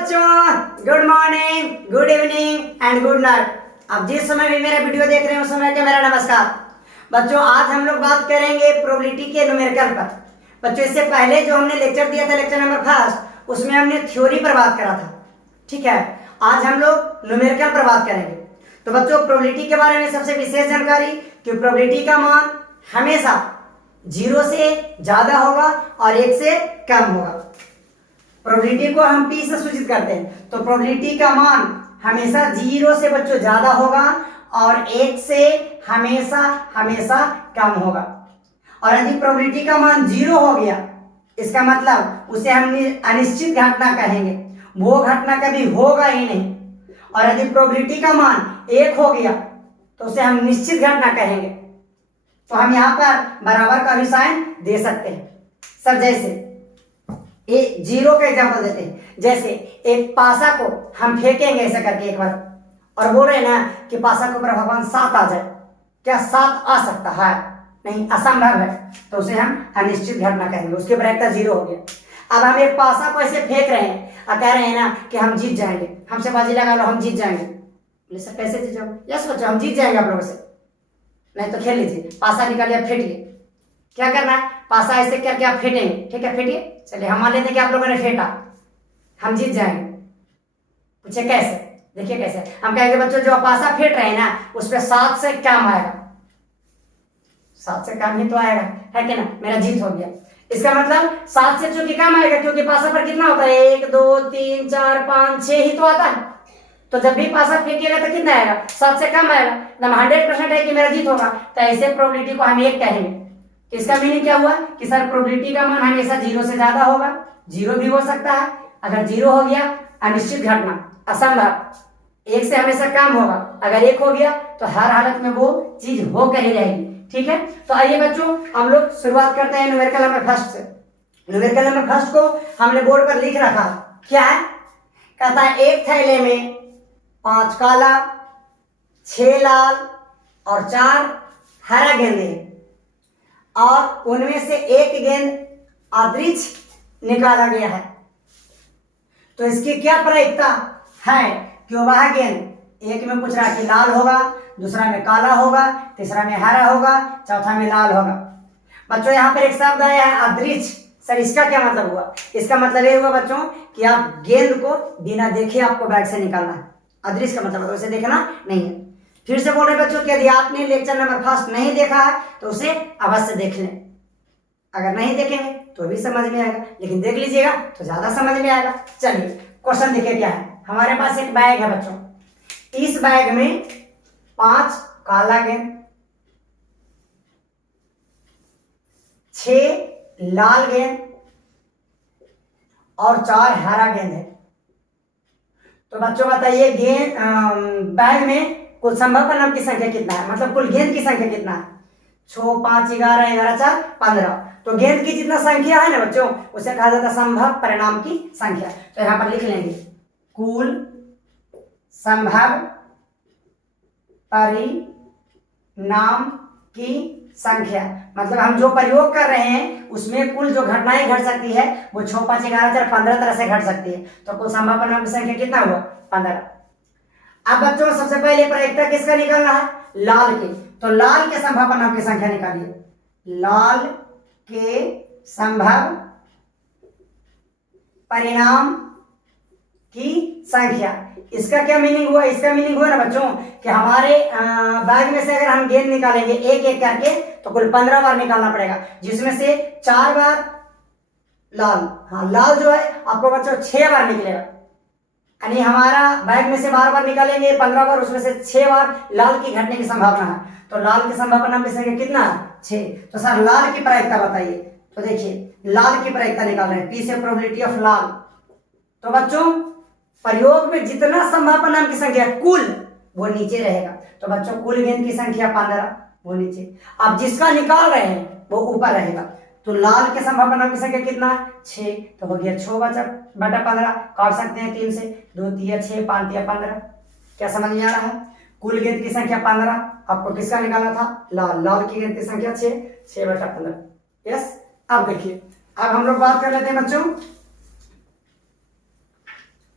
बच्चों, good morning, good evening and good night. आप जिस समय भी मेरा वीडियो देख रहे हैं उस समय का मेरा नमस्कार। बच्चों, आज हम लोग बात करेंगे प्रोबेबिलिटी के न्यूमेरिकल पर। बच्चों, इससे पहले जो हमने लेक्चर दिया था, लेक्चर नंबर 1, उसमें हमने थ्योरी पर बात करा था। ठीक है, आज हम लोग न्यूमेरिकल पर बात करेंगे। तो बच्चों, प्रोबेबिलिटी के बारे में सबसे विशेष जानकारी कि प्रोबेबिलिटी का मान हमेशा 0 से ज्यादा होगा और 1 से कम होगा। प्रोबेबिलिटी को हम P से सूचित करते हैं, तो प्रोबेबिलिटी का मान हमेशा 0 से बच्चों ज्यादा होगा और 1 से हमेशा हमेशा कम होगा। और यदि प्रोबेबिलिटी का मान 0 हो गया, इसका मतलब उसे हम अनिश्चित घटना कहेंगे, वो घटना कभी होगा ही नहीं। और यदि प्रोबेबिलिटी का मान 1 हो गया तो उसे हम निश्चित घटना कहेंगे। तो हम यहाँ पर बराबर का भी साइन दे सकते हैं। सर, जैसे 0 का एग्जाम्पल देते हैं, जैसे एक पासा को हम फेंकेंगे ऐसे करके एक बार, और बोल रहे हैं ना कि पासा के ऊपर भगवान 7 आ जाए, क्या 7 आ सकता है? नहीं, असंभव है। तो उसे हम अनिश्चित घटना कहेंगे, उसके बराबर 0 हो गया। अब हम एक पासा को ऐसे फेंक रहे हैं और कह रहे हैं ना कि हम जीत जाएंगे, हमसे बाजी लगा लो, हम जीत जाएंगे। बोले सर कैसे जीत जाओ? यस बच्चों, हम जीत जाएंगे आप लोगों से। नहीं तो खेल लीजिए, पासा निकालिए, फेंटिए। क्या करना है? पासा ऐसे करके आप फेंटेंगे। ठीक है, फेंटिए। चलिए, हम मान लेते हैं कि आप लोगों ने फेंटा, हम जीत जाएंगे। पूछे कैसे? देखिए कैसे। हम कहेंगे बच्चों, जो पासा फेंट रहे हैं ना, उस पर 7 से कम आएगा। 7 से कम ही तो आएगा, है कि ना? मेरा जीत हो गया। इसका मतलब 7 से चूंकि कम आएगा, क्योंकि पासा पर कितना होता है? 1 2 3 4 5 6 ही तो आता है। तो जब भी पासा फेंकिएगा तो कितना आएगा? 7 से कम आएगा। एकदम 100% है कि मेरा जीत होगा। तो ऐसे प्रोबेबिलिटी को हम 1 कहेंगे। इसका मीनिंग क्या हुआ कि सर प्रोबेबिलिटी का मान हमेशा 0 से ज्यादा होगा, 0 भी हो सकता है। अगर 0 हो गया, अनिश्चित घटना, असंभव। 1 से हमेशा कम होगा, अगर 1 हो गया तो हर हालत में वो चीज होकर ही रहेगी। ठीक है, तो आइए बच्चों, हम लोग शुरुआत करते हैं न्यूमेरिकल नंबर 1 से। न्यूमेरिकल नंबर 1 को हमने बोर्ड पर लिख रखा। क्या है? कहता है एक थैले में 5 काला, 6 लाल और 4 हरा गेंदे, और उनमें से एक गेंद अदृक्ष निकाला गया है। तो इसकी क्या प्रायिकता है कि वह गेंद, एक में पूछ रहा है कि लाल होगा, दूसरा में काला होगा, तीसरा में हरा होगा, चौथा में लाल होगा। बच्चों, यहाँ पर एक शब्द आया है अदृक्ष। सर इसका क्या मतलब हुआ? इसका मतलब ये हुआ बच्चों कि आप गेंद को बिना देखे आपको बैग से निकालना है। अदृक्ष का मतलब उसे देखना नहीं है। फिर से बोल रहे बच्चों कि यदि आपने लेक्चर नंबर 1 नहीं देखा है तो उसे अवश्य देख लें। अगर नहीं देखेंगे तो भी समझ में आएगा, लेकिन देख लीजिएगा तो ज्यादा समझ में आएगा। चलिए, क्वेश्चन देखिए क्या है। हमारे पास एक बैग है बच्चों, इस बैग में 5 काला गेंद, 6 लाल गेंद और 4 हरा गेंद है। तो बच्चों बताइए, गेंद बैग में कुल संभव परिणाम की संख्या कितना है? मतलब कुल गेंद की संख्या कितना है? 6 5 11 11 4 15। तो गेंद की जितना संख्या है ना बच्चों, उसे कहा जाता है संभव परिणाम की संख्या। तो यहां पर लिख लेंगे कुल संभव परिणाम की संख्या। मतलब हम जो प्रयोग कर रहे हैं उसमें कुल जो घटनाएं घट सकती है वो 6 5 11 4 15 तरह से घट सकती है। तो कुल संभव परिणाम की संख्या कितना हुआ? 15। अब बच्चों सबसे पहले प्रायिकता किसका निकालना है? लाल की। तो लाल के संभव परिणाम की संख्या निकालिए। लाल के संभव परिणाम की संख्या। इसका क्या मीनिंग हुआ? इसका मीनिंग हुआ ना बच्चों कि हमारे बैग में से अगर हम गेंद निकालेंगे एक एक करके तो कुल 15 बार निकालना पड़ेगा, जिसमें से 4 बार लाल। हाँ, लाल जो है आपको बच्चों 6 बार निकलेगा। यानी हमारा बैग में से बार निकालेंगे 15 बार, उसमें से 6 बार लाल की घटने की संभावना है। तो लाल की संभव परिणाम की संख्या कितना है? 6। तो सर लाल की प्रायिकता बताइए। तो देखिए, लाल की प्रायिकता निकाल रहे हैं, P से प्रोबेबिलिटी ऑफ लाल। तो बच्चों प्रयोग में जितना संभव परिणाम की संख्या कुल, वो नीचे रहेगा। तो बच्चों कुल गेंद की संख्या 15, वो नीचे। अब जिसका निकाल रहे हैं वो ऊपर रहेगा। तो लाल के संभव परिणाम की संख्या कितना है? 6। तो हो गया 6 बटा 15, काट सकते हैं 3 से, 2 3 6 5 3 15। क्या समझ में आ रहा है? कुल गेंद की संख्या 15, आपको किसका निकालना था? लाल। लाल की गेंद की संख्या 6 बटा 15। यस। अब देखिए, अब हम लोग बात कर लेते हैं बच्चों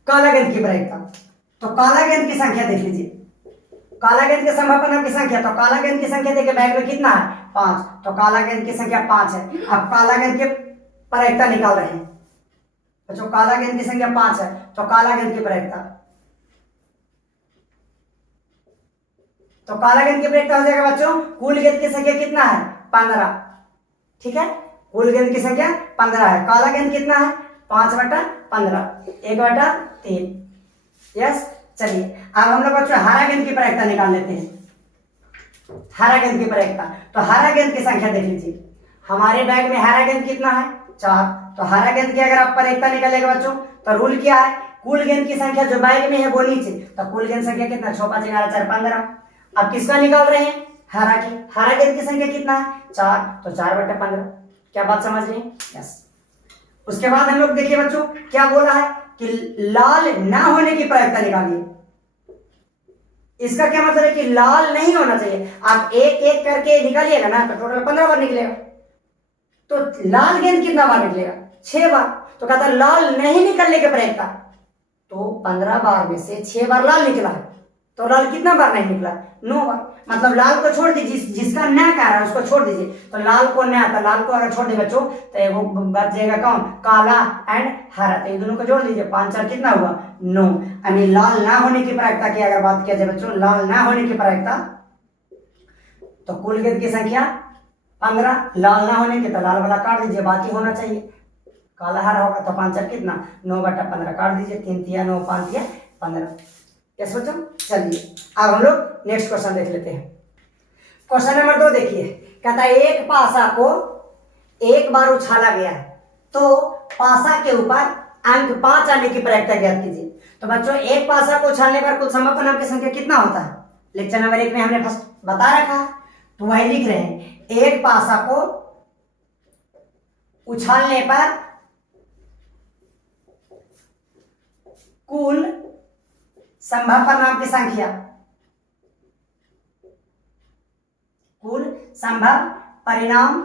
काला गेंद की प्रायिकता। तो काला गेंद की संख्या देख लीजिए, काला गेंद के संभावना की संख्या, तो काला गेंद की संख्या देखिए बैग में कितना है 5, तो काला गेंद की संख्या 5 है। अब काला गेंद की प्रायिकता निकाल रहे हैं बच्चों, काला गेंद की संख्या 5 है, तो काला गेंद की प्रायिकता, तो काला गेंद की प्रायिकता हो जाएगा बच्चों, कुल गेंद की संख्या कितना है 15, ठीक है, कुल गेंद की संख्या 15 है, काला गेंद कितना है 5/15, 1/3। यस, चलिए अब हम लोग बच्चों हरा गेंद की प्रायिकता निकाल लेते हैं। हरा गेंद की प्रायिकता, तो हरा गेंद की संख्या देख लीजिए, हमारे बैग में हरा गेंद कितना है 4, तो हरा गेंद की अगर आप प्रायिकता निकालेगा बच्चों, तो रूल क्या है, कुल गेंद की संख्या जो बैग में है वो नीचे, तो कुल गेंद संख्या कितना 6 5 11 4 15। अब किसका निकाल रहे हैं, हरा की, हरा गेंद की संख्या कितना है 4, तो 4/15। क्या बात समझ रहे हैं? यस। उसके बाद हम लोग देखिए बच्चों क्या बोला है कि लाल ना होने की प्रायिकता निकालिए। इसका क्या मतलब है कि लाल नहीं होना चाहिए, आप एक एक करके निकालिएगा ना तो टोटल 15 बार निकलेगा। तो लाल गेंद कितना बार निकलेगा 6 बार, तो कहता लाल नहीं निकलने की प्रायिकता, तो 15 बार में से 6 बार लाल निकला है, तो लाल कितना बार नहीं निकला 9 बार, मतलब लाल को छोड़ दीजिए, जिसका न कह रहा है उसको छोड़ दीजिए, तो लाल को न आता, लाल को अगर छोड़ दे बच्चों तो वो बच जाएगा कौन, काला एंड हरा, तो ये दोनों को जोड़ दीजिए, 5 4 कितना हुआ 9। यानी लाल ना होने की प्रायिकता की अगर बात किया जाए बच्चों, लाल ना होने की प्रायिकता, तो कुल गेंद की संख्या 15, लाल ना होने की तो लाल वाला काट दीजिए, बाकी होना चाहिए काला हरा होगा, तो 5 4 कितना 9/15 काट दीजिए, 3 3 9 5 3 15। यस बच्चों, चलिए अब हम लोग नेक्स्ट क्वेश्चन देख लेते हैं। क्वेश्चन नंबर 2 देखिए, कहता है एक पासा को एक बार उछाला गया है, तो पासा के ऊपर अंक 5 आने की प्रायिकता ज्ञात कीजिए। तो बच्चों एक पासा को उछालने पर कुल समापन अंक की संख्या कितना होता है, लेक्चर नंबर 1 में हमने फर्स्ट बता रखा है, तो वही लिख रहे हैं, एक पासा को उछालने पर कुल संभव परिणाम की संख्या, कुल संभव परिणाम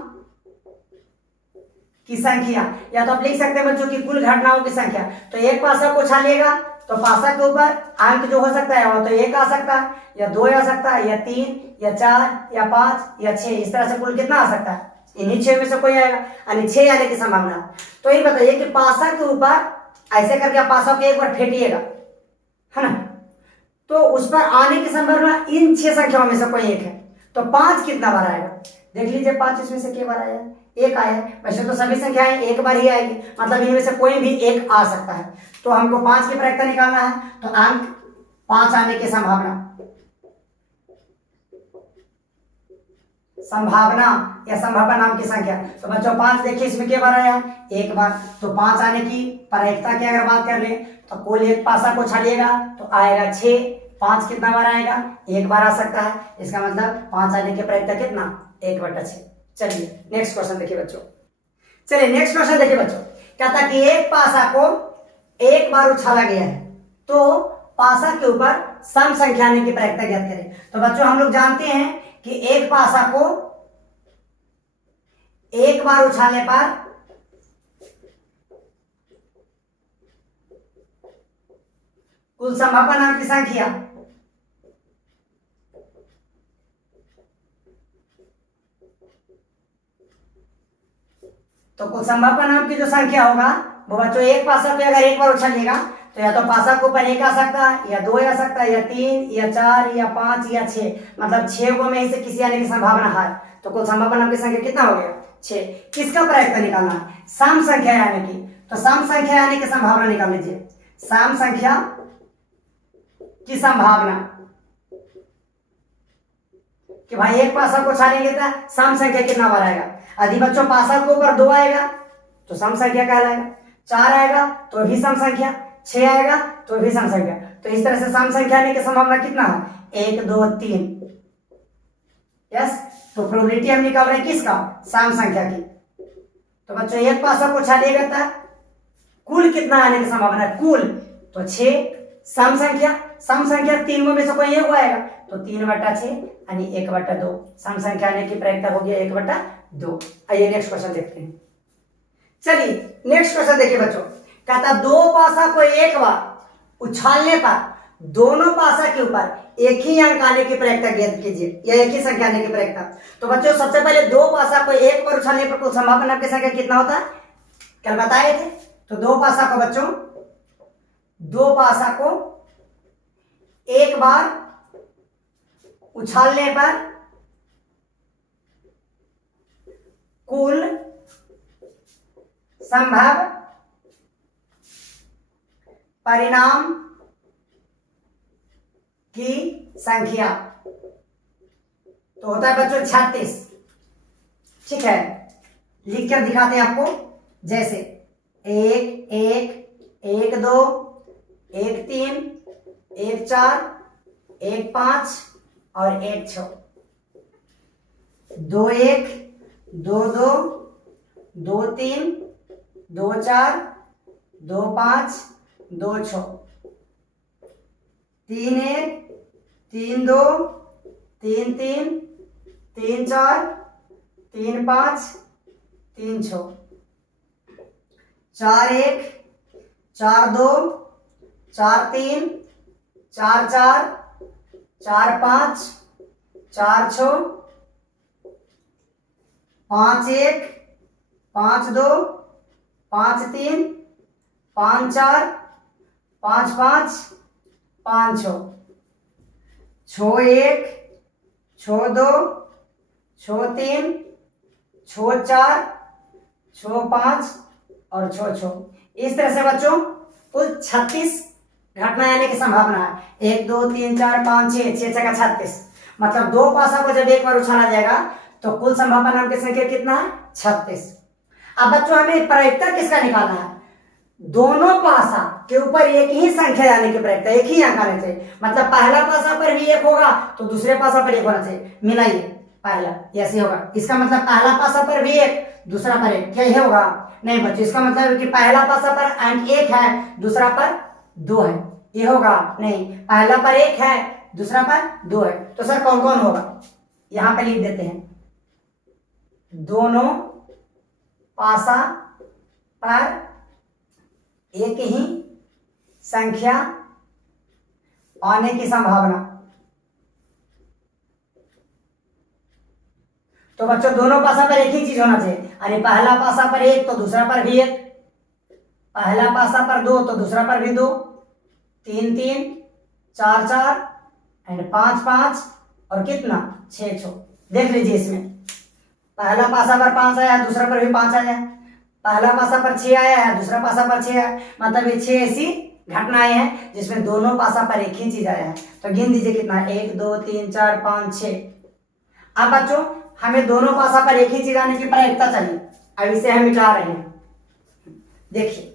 की संख्या, या तो आप लिख सकते हैं बच्चों की कुल घटनाओं की संख्या। तो एक पासा को उछालिएगा तो पासा के ऊपर अंक जो हो सकता है वो तो 1 आ सकता है, या 2 आ सकता है, या 3 या 4 या 5 या 6, इस तरह से कुल कितना आ सकता है, इन्हीं 6 में से कोई आएगा, यानी 6 आने की संभावना। तो ये बताइए कि पासा के ऊपर ऐसे करके आप पासा को एक बार फेंटिएगा, है ना, तो उस पर आने की संभावना इन 6 संख्याओं में से कोई एक है, तो 5 कितना बार आएगा, देख लीजिए 5 इसमें से क्या बार आया, 1 आया है। वैसे तो सभी संख्याएं एक बार ही आएगी, मतलब इनमें से कोई भी एक आ सकता है, तो हमको 5 की प्रायिकता निकालना है, तो अंक 5 आने की संभावना, संभावना या संभावना की संख्या, तो बच्चों 5 देखिए इसमें क्या बार आया है 1 बार, तो 5 आने की प्रायिकता की अगर बात कर ले तो कुल एक पासा को छालिएगा तो आएगा 6, 5 कितना बार आएगा 1 बार आ सकता है, इसका मतलब 5 आने की प्रायिकता कितना 1/6। चलिए नेक्स्ट क्वेश्चन देखिए बच्चों, चलिए नेक्स्ट क्वेश्चन देखिए बच्चों, कहता कि एक पासा को एक बार उछाला गया है, तो पासा के ऊपर सम संख्या आने की प्रायिकता ज्ञात करें। तो बच्चों हम लोग जानते हैं कि एक पासा को एक बार उछालने पर कुल संभावना अंक की संख्या, तो कुल संभावना अंक की जो संख्या होगा वो बच्चों एक पासा पे अगर एक बार उछालिएगा तो या तो पासा के ऊपर 1 आ सकता है, या 2 आ सकता है, या 3 या 4 या 5 या 6, मतलब 6 को में से किसी आने की संभावना है, तो कुल संभावना अंक की संख्या कितना हो गया 6। किसका प्रायिकता निकालना है, सम संख्या आने की, तो सम संख्या आने की संभावना निकाल लीजिए, सम संख्या की संभावना कि भाई एक पासा को छालेंगे तो सम संख्या कितना बार आएगा, यदि बच्चों पासा के ऊपर 2 आएगा तो सम संख्या कहलाएगा, 4 आएगा तो भी सम संख्या, 6 आएगा तो भी सम संख्या, तो इस तरह से सम संख्या आने की संभावना कितना है 1 2 3। यस, तो प्रोबेबिलिटी हम निकाल रहे हैं किसका, सम संख्या की। तो बच्चों एक पासा को छालिएगा तो कुल कितना आने की संभावना है, कुल तो 6, सम संख्या 3 में से कोई एक आएगा तो 3/6 यानी 1/2, सम संख्या आने की प्रायिकता हो गया 1/2। आइए नेक्स्ट क्वेश्चन देखते हैं। चलिए नेक्स्ट क्वेश्चन देखिए बच्चों, कहता 2 पासा को एक बार उछालने पर दोनों पासा के ऊपर एक ही अंक आने की प्रयत्न ज्ञात कीजिए या एक ही संख्या आने की प्रयत्न। तो बच्चों सबसे पहले दो पासा को एक बार उछालने पर कुल संभावना की संख्या कितना होता है, कल बताए थे। तो दो पासा को बच्चों, दो पासा को एक बार उछालने पर कुल संभव परिणाम की संख्या तो होता है बच्चों 36। ठीक है, लिख कर दिखाते हैं आपको, जैसे 1 1 1 2 1 3 1 4 1 5 और 1 6, 2 1 2 2 2 3 2 4 2 5 2 6, 3 1 3 2 3 3 3 4 3 5 3 6, 4 1 4 2 4 3 4 4 4 5 4 6, 5 1 5 2 5 3 5 4 5 5 5 6, 6 1 6 2 6 3 6 4 6 5 और 6 6। इस तरह से बच्चों कुल 36 घटनाएं आने की संभावना है। 1 2 3 4 5 6 6 का 36, मतलब दो पासा को जब एक बार उछाला जाएगा तो कुल संभावना की संख्या कितना है, 36। अब बच्चों हमें प्रयुक्तर किसका निकालना है, दोनों पासा के ऊपर एक ही संख्या आने की प्रयुक्तर, एक ही अंक आने चाहिए। मतलब पहला पासा पर भी एक होगा तो दूसरे पासा पर एक होना चाहिए, मिलाइए पहला, ऐसे होगा। इसका मतलब पहला पासा पर भी एक, दूसरा पर एक, क्या ये होगा, नहीं बच्चों, इसका मतलब कि पहला पासा पर एंड एक है, दूसरा पर दो है, ये होगा नहीं। पहला पर एक है, दूसरा पर दो है, तो सर कौन कौन होगा, यहां पर लिख देते हैं। दोनों पासा पर एक ही संख्या आने की संभावना। तो बच्चों दोनों पासा पर एक ही चीज होना चाहिए, यानी पहला पासा पर एक तो दूसरा पर भी एक, पहला पासा पर दो तो दूसरा पर भी दो, 3 3 4 4 एंड 5 5 और कितना 6 6। देख लीजिए इसमें पहला पासा पर 5 आया, दूसरा पर भी 5 आया, पहला पासा पर 6 आया है, दूसरा पासा पर 6 आया, मतलब ये 6 ऐसी घटनाएं हैं जिसमें दोनों पासा पर एक ही चीज आया है। तो गिन दीजिए कितना, 1 2 3 4 5 6। अब बच्चों हमें दोनों पासा पर एक ही चीज आने की प्रायिकता चाहिए, अब इसे हम मिटा रहे हैं, देखिए।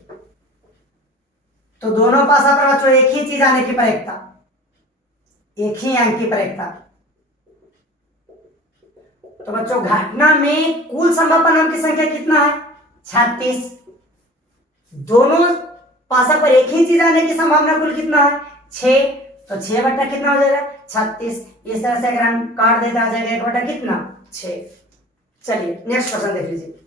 तो दोनों पासा पर बच्चों एक ही चीज आने की प्रायिकता, एक ही अंक की प्रायिकता। तो बच्चों घटना में कुल संभव परिणाम की संख्या कितना है, 36। दोनों पासा पर एक ही चीज आने की संभावना कुल कितना है, 6। तो 6 बटा कितना हो जाएगा, 36। इस तरह से अगर हम काट देते आ जाएगा 1 बटा कितना, 6। चलिए नेक्स्ट क्वेश्चन देख लीजिए।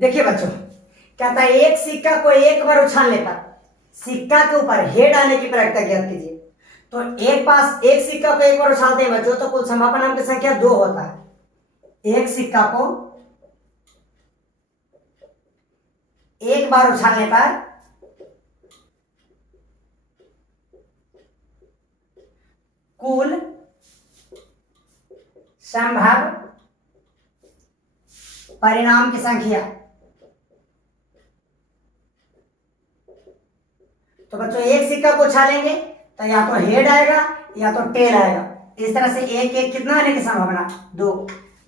देखिए बच्चों कहता है एक सिक्का को एक बार उछालने पर सिक्का के ऊपर हेड आने की प्रायिकता ज्ञात कीजिए। तो एक सिक्का को एक बार उछालते हैं बच्चों तो कुल संभावना की संख्या 2 होता है। एक सिक्का को एक बार उछालने पर कुल संभव परिणाम की संख्या, तो बच्चों एक सिक्का को उछालेंगे तो या तो हेड आएगा या तो टेल आएगा। इस तरह से एक एक कितना आने की संभावना, 2।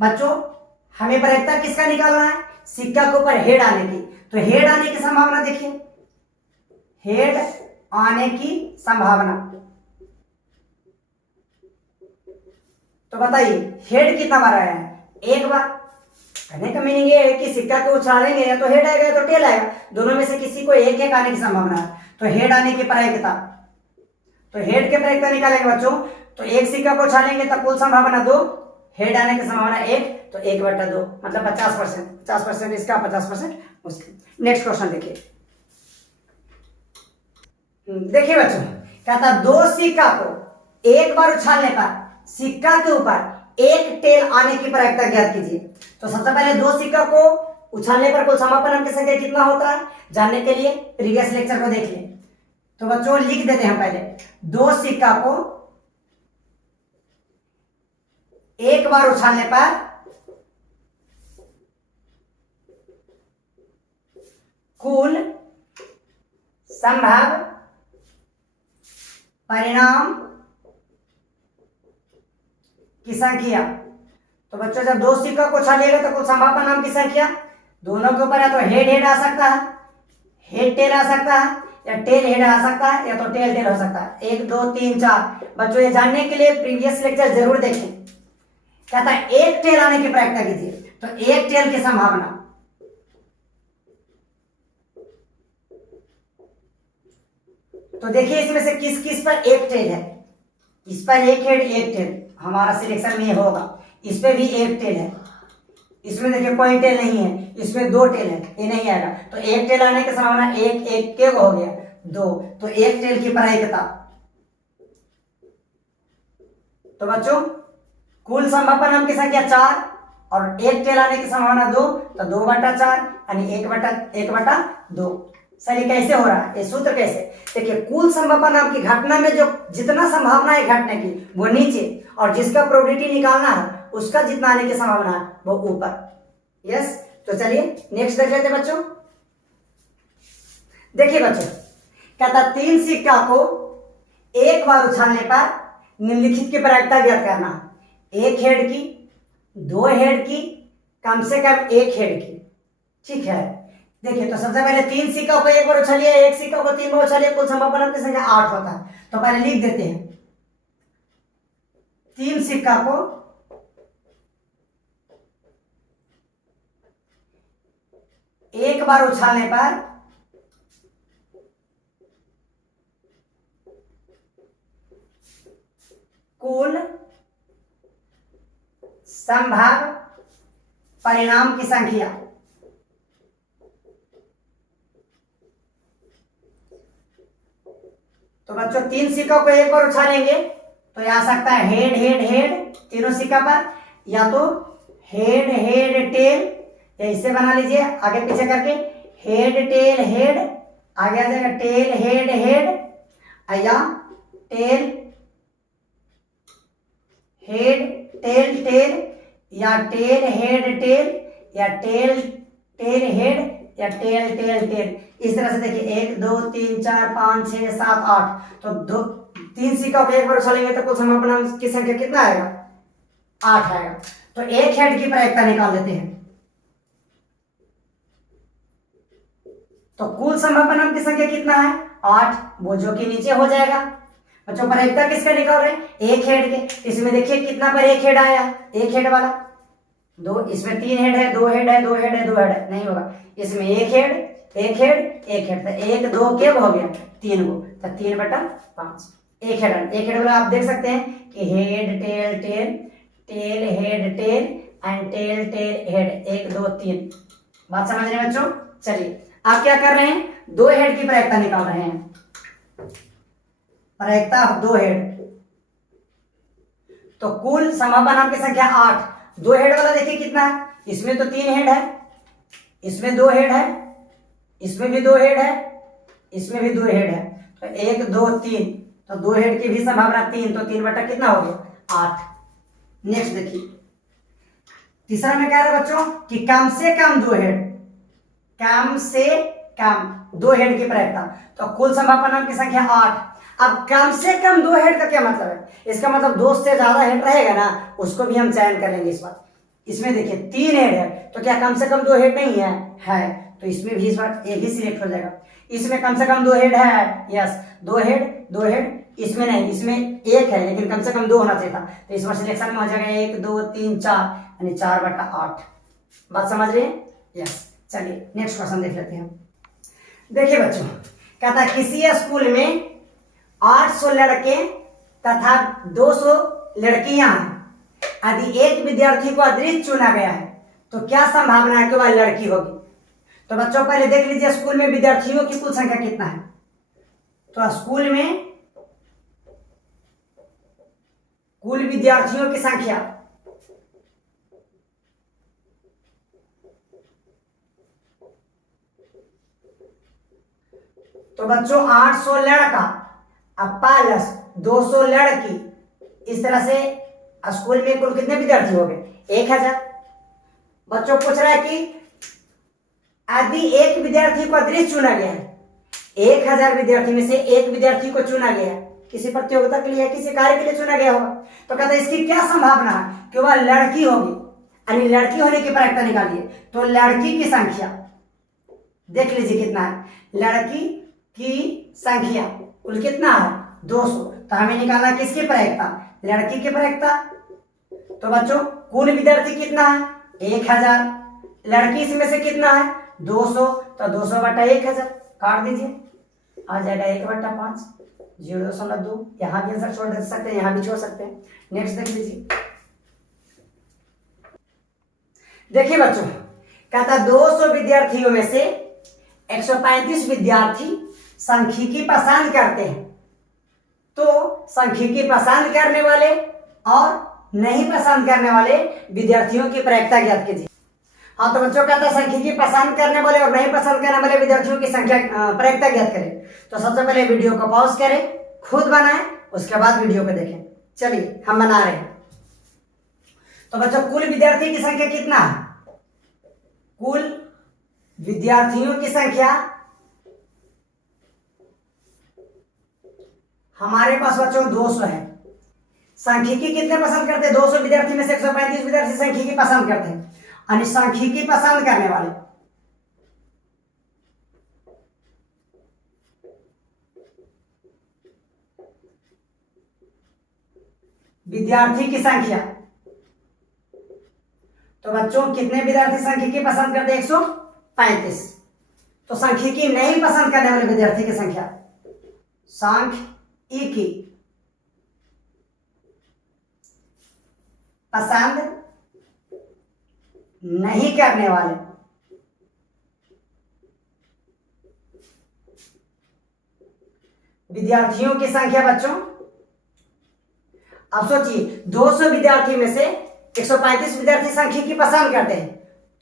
बच्चों हमें प्रायिकता किसका निकालना है, सिक्का के ऊपर हेड आने की। तो हेड आने की संभावना देखिए, हेड आने की संभावना, तो बताइए हेड कितना बार आया है, एक बार। कहने का मीनिंग ये है कि सिक्का को उछालेंगे या तो हेड आएगा या तो टेल आएगा, दोनों में से किसी को एक एक आने की संभावना है। तो हेड आने की प्रायिकता, तो हेड की प्रायिकता निकालेंगे बच्चों। तो एक सिक्का को उछालेंगे तब कुल संभावना 2, हेड आने की संभावना 1, तो 1/2 मतलब 50%। 50% इसका, 50% उसका। नेक्स्ट क्वेश्चन देखिए। देखिए बच्चों, कहता 2 सिक्का को एक बार उछालने पर सिक्का के ऊपर एक टेल आने की प्रायिकता ज्ञात कीजिए। तो सबसे पहले 2 सिक्का को उछालने पर कुल समापन अंक की संख्या कितना होता है जानने के लिए प्रीवियस लेक्चर को देख लें। तो बच्चों लिख देते हैं पहले, 2 सिक्का को एक बार उछालने पर कुल संभव परिणाम की संख्या। तो बच्चों जब 2 सिक्का को उछालेगा तो कुल संभव परिणाम की संख्या दोनों के ऊपर है, तो हेड हेड आ सकता है, हेड टेल आ सकता है, या टेल हेड आ सकता है, या तो टेल टेल हो सकता है। 1 2 3 4 बच्चों ये जानने के लिए प्रीवियस लेक्चर जरूर देखें। कहता है एक टेल आने की प्रायिकता कीजिए, तो एक टेल की संभावना तो देखिए इसमें से किस किस पर एक टेल है। इस पर एक हेड एक टेल हमारा सिलेक्शन में होगा, इस पे भी एक टेल है, इसमें देखिए कोई टेल नहीं है, इसमें 2 टेल है, ये नहीं आएगा। तो एक टेल आने की संभावना 1 1 के हो गया 2, तो एक टेल की प्रायिकता। तो बच्चों कुल संभव परिणाम की संख्या 4 और एक टेल आने की संभावना 2, तो 2/4 यानी 1/2। सर ये कैसे हो रहा है, ये सूत्र कैसे? देखिए कुल संभव परिणाम की घटना में जो जितना संभावना है घटने की वो नीचे, और जिसका प्रोबेबिलिटी निकालना है उसका जितना आने की संभावना है वो ऊपर। यस, तो चलिए नेक्स्ट देख लेते बच्चों। देखिए बच्चों, कहता 3 सिक्का को एक बार उछालने पर निम्नलिखित की प्रायिकता ज्ञात करना। 1 हेड की, 2 हेड की, कम से कम 1 हेड की। ठीक है, देखिए तो सबसे पहले 3 सिक्का को एक बार उछालिए, 1 सिक्का को 3 बार उछालिए, कुल संभव परिणाम की संख्या 8 होता है। तो पहले लिख देते हैं, 3 सिक्का को एक बार उछालने पर कुल संभव परिणाम की संख्या। तो बच्चों 3 सिक्का को एक बार उछालेंगे तो ये आ सकता है हेड हेड हेड तीनों सिक्का पर, या तो हेड हेड टेल, या इससे बना लीजिए आगे पीछे करके, हेड टेल हेड, आगे आ जाएगा टेल हेड हेड, या टेल हेड टेल टेल, या टेल हेड टेल, या टेल टेल हेड, या टेल टेल टेल। इस तरह से देखिए 1 2 3 4 5 6 7 8, तो 3 सिक्का को एक बार उछालेंगे तो कुल संभव परिणाम की संख्या कितना आएगा 8 आएगा। तो एक हेड की प्रायिकता निकाल लेते हैं। तो कुल संभव परिणाम की संख्या कितना है 8, वो जो कि नीचे हो जाएगा। बच्चों प्रायिकता किसका निकाल रहे हैं, एक हेड के। इसमें देखिए कितना पर एक हेड आया, एक हेड वाला 2, इसमें 3 हेड है, 2 हेड है, 2 हेड है, 2 हेड है, नहीं होगा। इसमें एक हेड एक हेड एक हेड, तो 1 2 के हो गया 3 गो, तो 3/5 एक हेड वाला आप देख सकते हैं कि head tail tail, tail head tail and tail tail head, 1 2 3। बात समझ रहे हैं बच्चों? चलिए आप क्या कर रहे हैं, 2 हेड की प्रायिकता निकाल रहे हैं। प्रायिकता 2 हेड, तो कुल संभव परिणाम की संख्या 8। 2 हेड वाला देखिए कितना है, इसमें तो 3 हेड है, इसमें 2 हेड है, इसमें भी 2 हेड है, इसमें भी 2 हेड है, तो 1 2 3, तो 2 हेड की भी संभावना 3, तो 3 बटा कितना हो गया 8। नेक्स्ट देखिए तीसरा में कह रहे हैं बच्चों कि कम से कम 2 हेड, कम से कम 2 हेड की प्रायिकता, तो कुल संभव परिणाम की संख्या 8। अब कम से कम 2 हेड का क्या मतलब है, इसका मतलब 2 से ज्यादा हेड रहेगा ना उसको भी हम चयन करेंगे इस बार। इसमें देखिए 3 हेड है, तो क्या कम से कम 2 हेड नहीं है, तो इसमें भी इस बार एक ही सिलेक्ट हो जाएगा। इसमें कम से कम 2 हेड है, यस 2 हेड, इसमें नहीं, इसमें 1 है लेकिन कम से कम 2 होना चाहिए था, तो इस बार सिलेक्शन में हो जाएगा 1 2 3 4 यानी 4/8। बात समझ रहे हैं? यस। चलिए नेक्स्ट क्वेश्चन देख लेते हैं। देखिए बच्चों, कहता है किसी स्कूल में 800 लड़के तथा 200 लड़कियां हैं। यदि एक विद्यार्थी को अतिरिक्त चुना गया है तो क्या संभावना है कि वह लड़की होगी? तो बच्चों पहले देख लीजिए स्कूल में विद्यार्थियों की कुल संख्या कितना है। तो स्कूल में कुल विद्यार्थियों की संख्या तो बच्चों 800 लड़का अब प्लस 200 लड़की, इस तरह से स्कूल में कुल कितने विद्यार्थी हो गए? 1000। बच्चों पूछ रहा है कि यदि एक विद्यार्थी को अतिरिक्त चुना गया है, 1000 विद्यार्थी में से एक विद्यार्थी को चुना गया, किसी प्रतियोगिता के लिए किसी कार्य के लिए चुना गया होगा, तो कहता है इसकी क्या संभावना है कि वह लड़की होगी, यानी लड़की होने की प्रायिकता निकालिए। तो लड़की की संख्या देख लीजिए कितना है, लड़की की संख्या कुल कितना है? 200। तो हमें निकालना किसकी प्रायिकता? लड़की की प्रायिकता। तो बच्चों कुल विद्यार्थी कितना है? 1000। लड़की इसमें से कितना है? 200। तो 200 बटा 1000 काट दीजिए, आ जाएगा 1/5, 0.2। यहाँ भी आंसर छोड़ दे सकते हैं, यहाँ भी छोड़ सकते हैं। नेक्स्ट देख लीजिए। देखिए बच्चों, कहता 200 विद्यार्थियों में से 135 विद्यार्थी सांख्यिकी पसंद करते हैं। तो सांख्यिकी पसंद करने वाले और नहीं पसंद करने वाले विद्यार्थियों की प्रायिकता ज्ञात कीजिए। हाँ, तो बच्चों कहता है सांख्यिकी पसंद करने वाले और नहीं पसंद करने वाले विद्यार्थियों की संख्या प्रायिकता ज्ञात करें। तो सबसे पहले वीडियो को पॉज करें, खुद बनाएं, उसके बाद वीडियो को देखें। चलिए हम बना रहे हैं। तो बच्चों कुल विद्यार्थी की संख्या कितना है? कुल विद्यार्थियों की संख्या हमारे पास बच्चों 200 है। सांख्यिकी कितने पसंद करते हैं? 200 विद्यार्थी में से 135 विद्यार्थी सांख्यिकी पसंद करते हैं, यानी सांख्यिकी पसंद करने वाले विद्यार्थी की संख्या। तो बच्चों कितने विद्यार्थी सांख्यिकी पसंद करते हैं? 135। तो सांख्यिकी नहीं पसंद करने वाले विद्यार्थी की संख्या, सांख्यिकी पसंद नहीं करने वाले विद्यार्थियों की संख्या। बच्चों अब सोचिए 200 विद्यार्थी में से 135 विद्यार्थी सांख्यिकी पसंद करते हैं,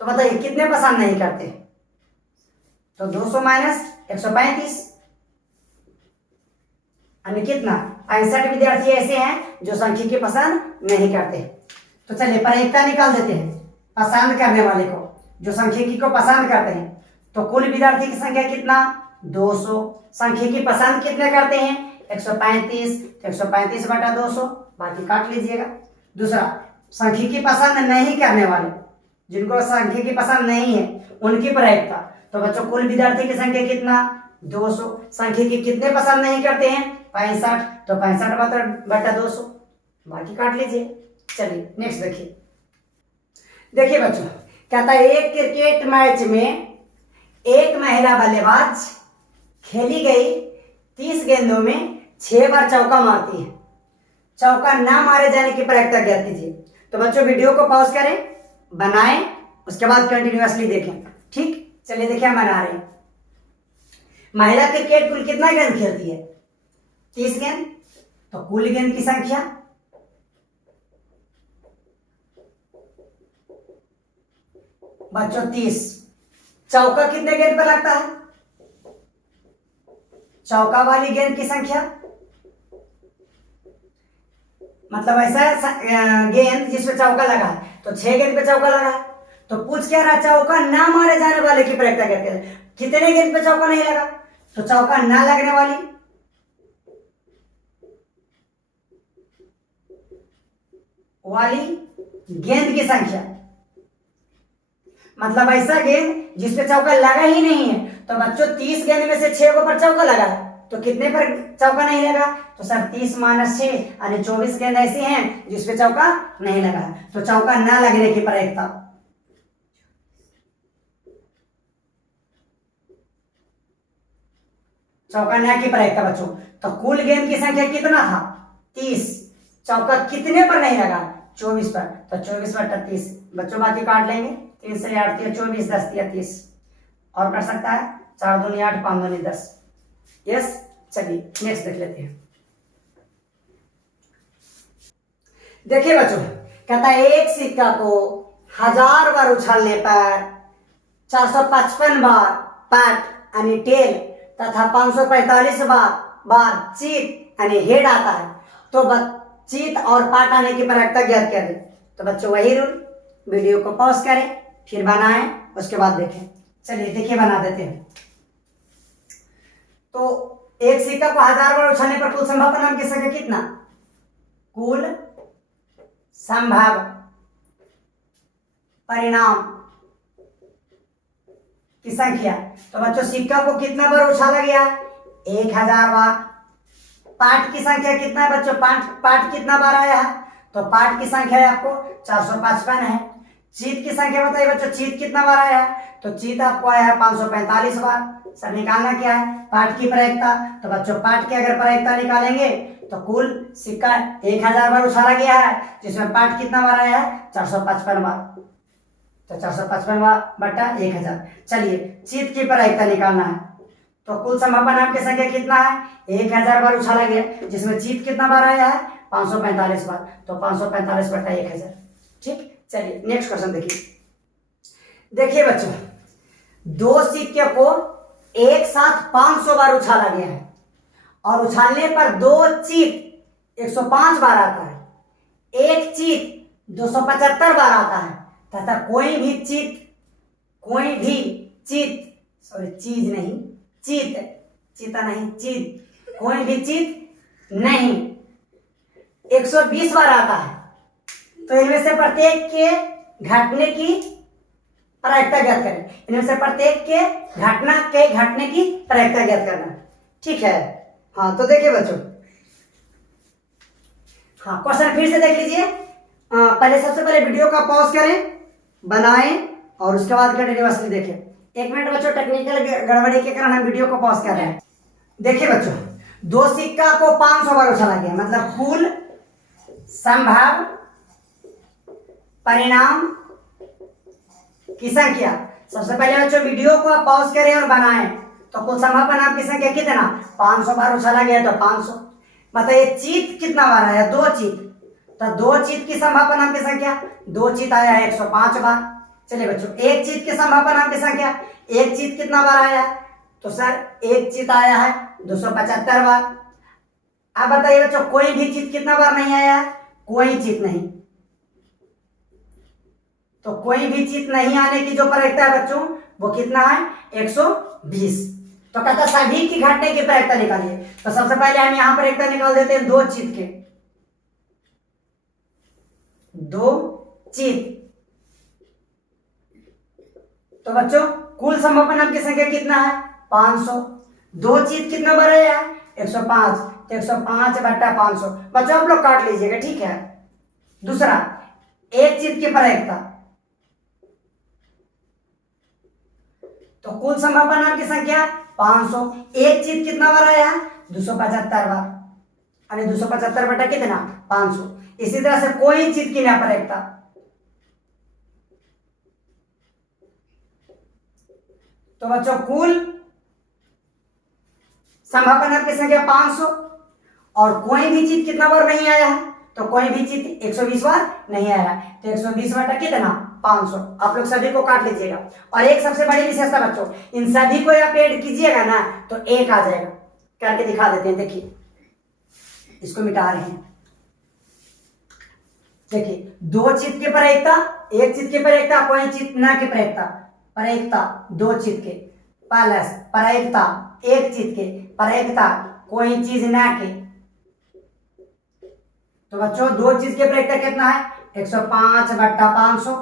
तो बताइए कितने पसंद नहीं करते? तो 200 माइनस 135 यानी कितना? 65 विद्यार्थी ऐसे हैं जो सांख्यिकी पसंद नहीं करते। तो चलिए प्रायिकता निकाल देते हैं पसंद करने वाले को, जो सांख्यिकी को पसंद करते हैं। तो कुल विद्यार्थी की संख्या कितना? 200। सांख्यिकी पसंद कितने करते हैं? 135। तो 135 बटा 200, बाकी काट लीजिएगा। दूसरा, सांख्यिकी पसंद नहीं करने वाले, जिनको सांख्यिकी पसंद नहीं है, उनकी प्रायिकता। तो बच्चों कुल विद्यार्थी की संख्या कितना? 200। सांख्यिकी कितने पसंद नहीं करते हैं? 65। तो 65 बटा 200, बाकी काट लीजिए। चलिए नेक्स्ट देखिए। देखिए बच्चों, कहता है एक क्रिकेट मैच में एक महिला बल्लेबाज खेली गई 30 गेंदों में 6 बार चौका मारती है। चौका ना मारे जाने की प्रायिकता ज्ञात कीजिए। तो बच्चों वीडियो को पॉज करें, बनाएं, उसके बाद कंटिन्यूअसली देखें। ठीक, चलिए देखिए हम बना रहे हैं। महिला क्रिकेट कुल कितना गेंद खेलती है? 30 गेंद। तो कुल गेंद की संख्या बच्चों 30। चौका कितने गेंद पर लगता है? चौका वाली गेंद की संख्या, मतलब ऐसा गेंद जिसमें चौका लगा है, तो 6 गेंद पे चौका लगा है। तो पूछ क्या रहा? चौका ना मारे जाने वाले की प्रायिकता कहते हैं। कितने गेंद पे चौका नहीं लगा? तो चौका ना लगने वाली गेंद की संख्या, मतलब ऐसा गेंद जिसपे चौका लगा ही नहीं है। तो बच्चों 30 गेंद में से 6 पर चौका लगा है, तो कितने पर चौका नहीं लगा? तो सर 30 माइनस 6 यानी 24 गेंद ऐसी हैं जिसपे चौका नहीं लगा। तो चौका ना लगने की प्रायिकता, चौका ना की प्रायिकता बच्चों। तो कुल गेंद की संख्या कितना था? 30। चौका कितने पर नहीं लगा? 24 पर, तो 24 बटा 30। बच्चों बाकी काट लेंगे, 3 से 8 दिया 24, 10 दिया 30, और कर सकता है 4 दूनी 8, 5 दूनी 10। यस, चलिए नेक्स्ट देख लेते हैं। देखिए बच्चों, कहता है एक सिक्का को 1000 बार उछालने पर 455 बार पैट यानी टेल तथा 545 बार चीत यानी हेड आता है, तो चीत और पाट आने की प्रायिकता ज्ञात कर दे। तो बच्चों वही रूल, वीडियो को पॉज करें फिर बनाएं, उसके बाद देखें। चलिए देखिए बना देते हैं। तो एक सिक्का को 1000 बार उछालने पर कुल संभव परिणाम की संख्या कितना? कुल संभव परिणाम की संख्या। तो बच्चों सिक्का को कितना बार उछाला गया? 1000 बार। पार्ट की संख्या कितना है बच्चों? पार्ट कितना बार आया है? तो पार्ट की संख्या आपको 455 है। चीत की संख्या बताइए बच्चों, चीत कितना बार आया है? तो चीत आपको आया है 545 बार। सर निकालना क्या है? पार्ट की प्रायिकता। तो बच्चों पार्ट की अगर प्रायिकता निकालेंगे तो कुल सिक्का 1000 बार उछाला गया है, जिसमें पार्ट कितना बार आया है? 455 बार। तो 455 बार बटा 1000। चलिए चीत की प्रायिकता निकालना है, तो कुल संभव परिणाम की संख्या कितना है? 1000 बार उछाला गया, जिसमें चीत कितना बार आया है? 545 बार। तो 545 बटा 1000। ठीक, चलिए नेक्स्ट क्वेश्चन देखिए। देखिए बच्चों, दो सिक्के को एक साथ 500 बार उछाला गया है और उछालने पर दो चीत 105 बार आता है, एक चीत 275 बार आता है तथा कोई भी चीत कोई भी चीत नहीं 120 बार आता है। तो इनमें से प्रत्येक के घटने की प्रायिकता ज्ञात करें। इनमें से प्रत्येक के घटने की प्रायिकता ज्ञात करना। ठीक है, हाँ तो देखिए बच्चों, हाँ क्वेश्चन फिर से देख लीजिए। पहले सबसे पहले वीडियो का पॉज करें, बनाएं और उसके बाद कंटिन्यूअसली देखें। 1 मिनट बच्चों, टेक्निकल गड़बड़ी के कारण हम वीडियो को पॉज कर रहे हैं। देखिए बच्चों, दो सिक्का को 500 बार उछाला गया, मतलब कुल संभव परिणाम की संख्या। सबसे पहले बच्चों वीडियो को आप पॉज करें और बनाएं। तो कुल संभव परिणाम की संख्या कितना? 500 बार उछाला गया, तो 500। बताइए चीत कितना बार आया? 2 चीत। तो 2 चीत की संभव परिणाम की संख्या, 2 चीत आया है 105 बार। चलिए बच्चों, एक चीत की संभव परिणाम की संख्या, एक चीत कितना बार आया है? तो सर एक चीत आया है 275 बार। अब बताइए बच्चों, कोई भी चीत कितना बार नहीं आया है? कोई चीत नहीं। तो कोई भी चीत नहीं आने की जो प्रायिकता है बच्चों, वो कितना है? 120। तो कहता सभी की घटने की प्रायिकता निकालिए। तो सबसे पहले हम यहां प्रायिकता निकाल देते हैं 2 चीत के। 2 चीत। तो बच्चों कुल संभव परिणाम की संख्या कितना है? 500। 2 चीत कितना बार आया है? 105। तो 105 बटा 500। बच्चों आप लोग काट लीजिएगा, ठीक है। दूसरा, एक चीत की प्रायिकता। तो कुल संभव परिणाम की संख्या 500। एक चीत कितना बार आया है? 275 बार, यानी 275 बटा कितना? 500। इसी तरह से कोई चीत की ना प्रायिकता। तो बच्चों कुल संभव परिणाम की संख्या 500 और कोई भी चीत कितना बार नहीं आया है? तो कोई भी चीत 120 बार नहीं आया है। तो 120 बटा कितना? 500। आप लोग सभी को काट लीजिएगा। और एक सबसे बड़ी विशेषता बच्चों, इन सभी को आप ऐड कीजिएगा ना तो 1 आ जाएगा। करके दिखा देते हैं, देखिए इसको मिटा रहे हैं। देखिए 2 चित की प्रायिकता, एक चित की प्रायिकता, कोई चित ना की प्रायिकता। प्रायिकता 2 चित के प्लस प्रायिकता 1 चित के, प्रायिकता कोई चीज ना के। तो बच्चों 2 चीज के प्रायिकता कितना है? 105 बट्टा 500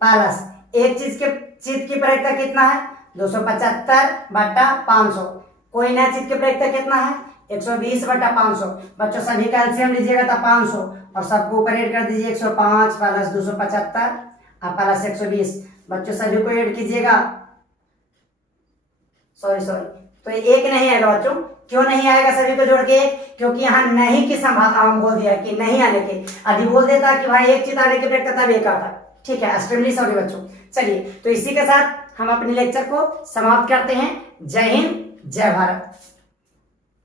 प्लस एक चीज के चित की प्रायिकता कितना है? 275 बट्टा 500। कोई ना चीज की प्रायिकता कितना है? 120 बट्टा 500। बच्चों सभी का एलसीएम लीजिएगा तो 500 और सबको ऊपर ऐड कर दीजिए। 105 प्लस 275 और प्लस 120। बच्चों सभी को ऐड कीजिएगा, सॉरी तो एक नहीं आएगा बच्चों। क्यों नहीं आएगा सभी को जोड़ के? क्योंकि यहाँ नहीं की संभावना बोल दिया कि नहीं आने के। यदि बोल देता कि भाई एक चीज आने के पेट तब एक आता। ठीक है, एक्सट्रीमली सॉरी बच्चों। चलिए, तो इसी के साथ हम अपने लेक्चर को समाप्त करते हैं। जय हिंद, जय भारत।